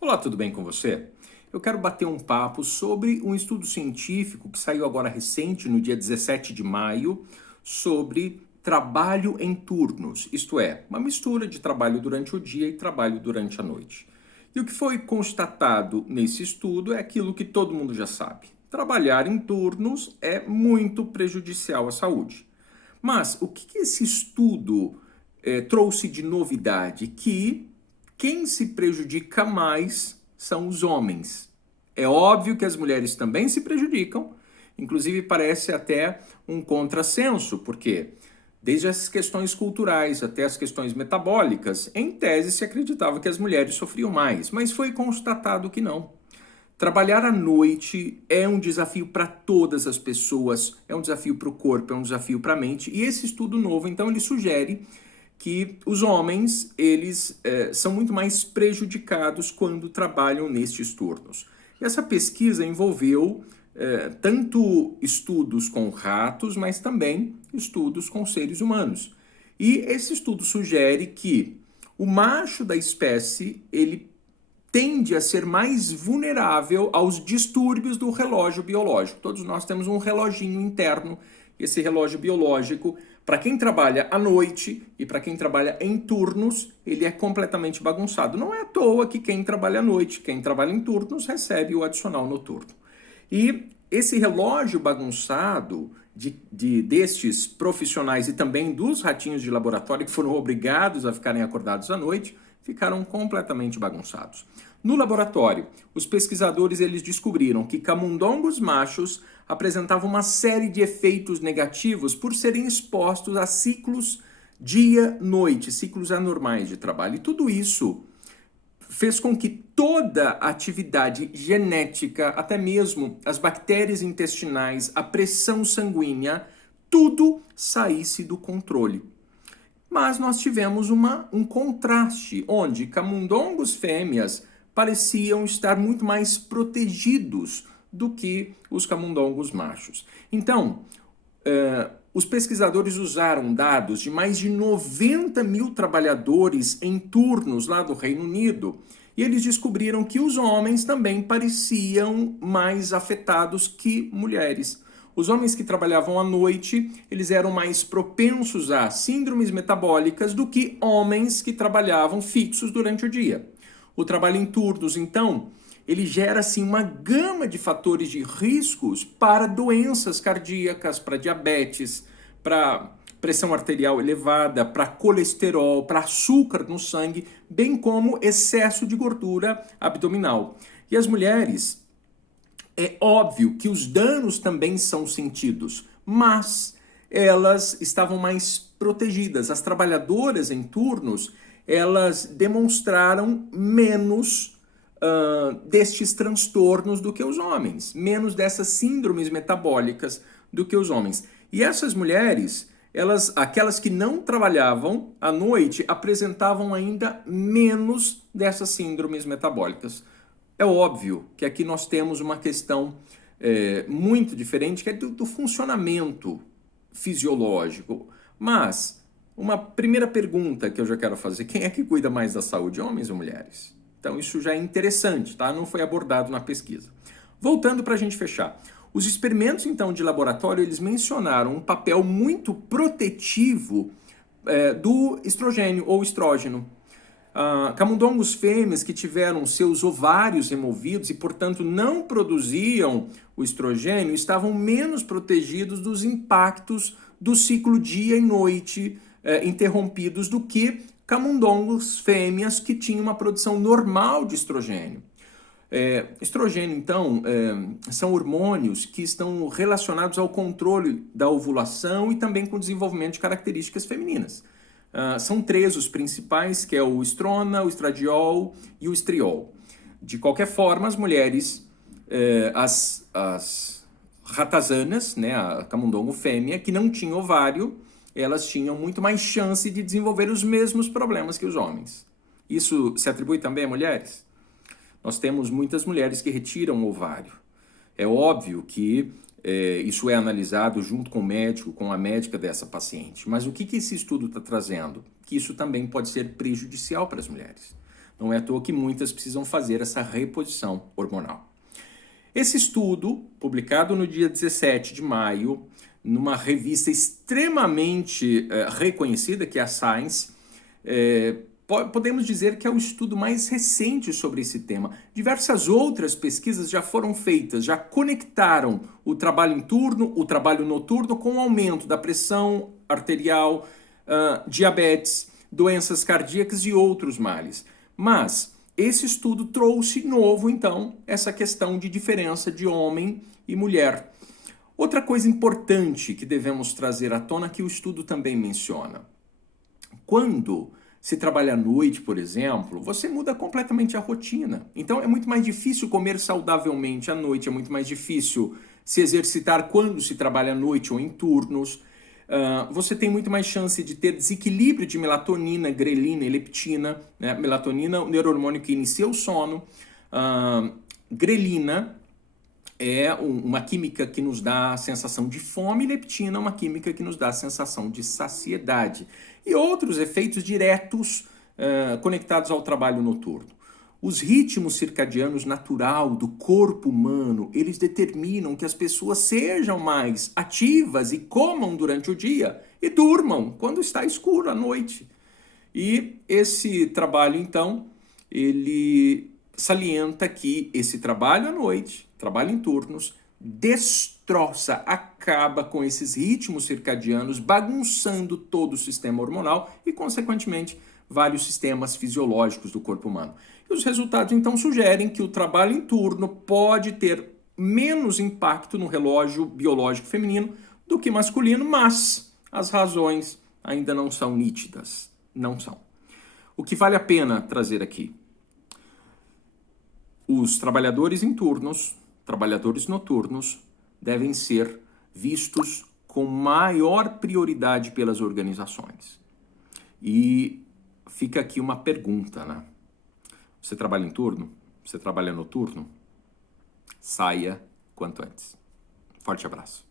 Olá, tudo bem com você? Eu quero bater um papo sobre um estudo científico que saiu agora recente, no dia 17 de maio, sobre trabalho em turnos, isto é, uma mistura de trabalho durante o dia e trabalho durante a noite. E o que foi constatado nesse estudo é aquilo que todo mundo já sabe. Trabalhar em turnos é muito prejudicial à saúde. Mas o que esse estudo trouxe de novidade? Que quem se prejudica mais são os homens. É óbvio que as mulheres também se prejudicam, inclusive parece até um contrassenso, porque desde as questões culturais até as questões metabólicas, em tese se acreditava que as mulheres sofriam mais, mas foi constatado que não. Trabalhar à noite é um desafio para todas as pessoas, é um desafio para o corpo, é um desafio para a mente. E esse estudo novo, então, ele sugere que os homens, eles são muito mais prejudicados quando trabalham nestes turnos. E essa pesquisa envolveu tanto estudos com ratos, mas também estudos com seres humanos. E esse estudo sugere que o macho da espécie, ele tende a ser mais vulnerável aos distúrbios do relógio biológico. Todos nós temos um reloginho interno, esse relógio biológico, para quem trabalha à noite e para quem trabalha em turnos, ele é completamente bagunçado. Não é à toa que quem trabalha à noite, quem trabalha em turnos, recebe o adicional noturno. E esse relógio bagunçado destes profissionais e também dos ratinhos de laboratório que foram obrigados a ficarem acordados à noite, ficaram completamente bagunçados. No laboratório, os pesquisadores eles descobriram que camundongos machos apresentavam uma série de efeitos negativos por serem expostos a ciclos dia-noite, ciclos anormais de trabalho. E tudo isso fez com que toda a atividade genética, até mesmo as bactérias intestinais, a pressão sanguínea, tudo saísse do controle. Mas nós tivemos um contraste, onde camundongos fêmeas pareciam estar muito mais protegidos do que os camundongos machos. Então, os pesquisadores usaram dados de mais de 90 mil trabalhadores em turnos lá do Reino Unido e eles descobriram que os homens também pareciam mais afetados que mulheres. Os homens que trabalhavam à noite, eles eram mais propensos a síndromes metabólicas do que homens que trabalhavam fixos durante o dia. O trabalho em turnos, então, ele gera assim uma gama de fatores de riscos para doenças cardíacas, para diabetes, para pressão arterial elevada, para colesterol, para açúcar no sangue, bem como excesso de gordura abdominal. E as mulheres, é óbvio que os danos também são sentidos, mas elas estavam mais protegidas. As trabalhadoras em turnos, elas demonstraram menos destes transtornos do que os homens, menos dessas síndromes metabólicas do que os homens. E essas mulheres, aquelas que não trabalhavam à noite, apresentavam ainda menos dessas síndromes metabólicas. É óbvio que aqui nós temos uma questão muito diferente, que é do funcionamento fisiológico. Mas, uma primeira pergunta que eu já quero fazer, quem é que cuida mais da saúde, homens ou mulheres? Então isso já é interessante, tá? Não foi abordado na pesquisa. Voltando para a gente fechar. Os experimentos, então, de laboratório, eles mencionaram um papel muito protetivo do estrogênio ou estrógeno. Camundongos fêmeas que tiveram seus ovários removidos e, portanto, não produziam o estrogênio, estavam menos protegidos dos impactos do ciclo dia e noite interrompidos do que camundongos fêmeas que tinham uma produção normal de estrogênio. Estrogênio, então, são hormônios que estão relacionados ao controle da ovulação e também com o desenvolvimento de características femininas. São três os principais, que é o estrona, o estradiol e o estriol. De qualquer forma, as mulheres, as ratazanas, né, a camundongo fêmea, que não tinha ovário, elas tinham muito mais chance de desenvolver os mesmos problemas que os homens. Isso se atribui também a mulheres? Nós temos muitas mulheres que retiram o ovário. É óbvio que isso é analisado junto com o médico, com a médica dessa paciente. Mas o que esse estudo está trazendo? Que isso também pode ser prejudicial para as mulheres. Não é à toa que muitas precisam fazer essa reposição hormonal. Esse estudo, publicado no dia 17 de maio, numa revista extremamente reconhecida, que é a Science, podemos dizer que é o estudo mais recente sobre esse tema. Diversas outras pesquisas já foram feitas, já conectaram o trabalho em turno, o trabalho noturno com o aumento da pressão arterial, diabetes, doenças cardíacas e outros males. Mas esse estudo trouxe novo, então, essa questão de diferença de homem e mulher. Outra coisa importante que devemos trazer à tona que o estudo também menciona. Quando se trabalha à noite, por exemplo, você muda completamente a rotina. Então é muito mais difícil comer saudavelmente à noite, é muito mais difícil se exercitar quando se trabalha à noite ou em turnos. Você tem muito mais chance de ter desequilíbrio de melatonina, grelina e leptina. Né? Melatonina, o neurohormônio que inicia o sono. Grelina é uma química que nos dá a sensação de fome, e leptina é uma química que nos dá a sensação de saciedade. E outros efeitos diretos conectados ao trabalho noturno. Os ritmos circadianos natural do corpo humano, eles determinam que as pessoas sejam mais ativas e comam durante o dia e durmam quando está escuro à noite. E esse trabalho, então, ele salienta que esse trabalho à noite, trabalho em turnos, destroça, acaba com esses ritmos circadianos, bagunçando todo o sistema hormonal e, consequentemente, vários sistemas fisiológicos do corpo humano. E os resultados, então, sugerem que o trabalho em turno pode ter menos impacto no relógio biológico feminino do que masculino, mas as razões ainda não são nítidas. Não são. O que vale a pena trazer aqui? Os trabalhadores em turnos, trabalhadores noturnos, devem ser vistos com maior prioridade pelas organizações. E fica aqui uma pergunta, né? Você trabalha em turno? Você trabalha noturno? Saia quanto antes. Forte abraço.